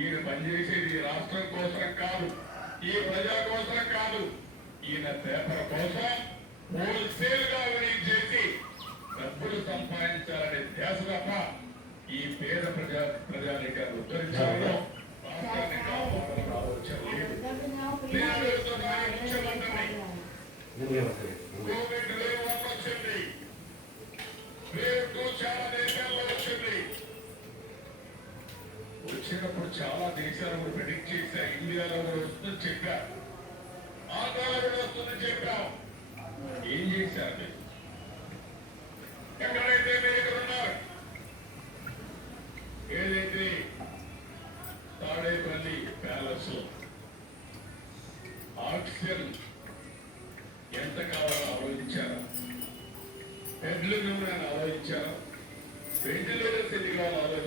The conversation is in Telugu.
ఈయన పనిచేసేది ఈ రాష్ట్రం కోసం కాదు, ఈ ప్రజల కోసం కాదు. ఈయన పేపర్ కోసం హోల్సేల్ గా అవినీతి చేసి డబ్బులు సంపాదించాలనే ధ్యాస తప్ప ఈ పేద ప్రజానికి ఉద్ధరించడంలో రాష్ట్రాన్ని కాపాడాలని ఆలోచన లేదు. నేను అడుగుతున్నాను ముఖ్యమంత్రిని, కోవిడ్ వేవ్ 1 వచ్చింది, వేవ్ 2 చాలా దేశాల్లో వచ్చింది. వచ్చినప్పుడు చాలా దేశాలను ప్రెడిక్ట్ చేశా, ఇండియాలో కూడా వస్తుందని చెప్పా, ఆంధ్రాలో కూడా వస్తుందని చెప్పాం. ఏం చేశారు? ఎక్కడైతే మీరు ఉన్నారు, ఏదైతే తాడేపల్లి ప్యాలెస్ లో ఆక్సిజన్ ఎంత కావాలో ఆలోచించారా, బెడ్లు ఆలోచించారా, వెంటిలేటర్స్ ఎన్ని కావాలో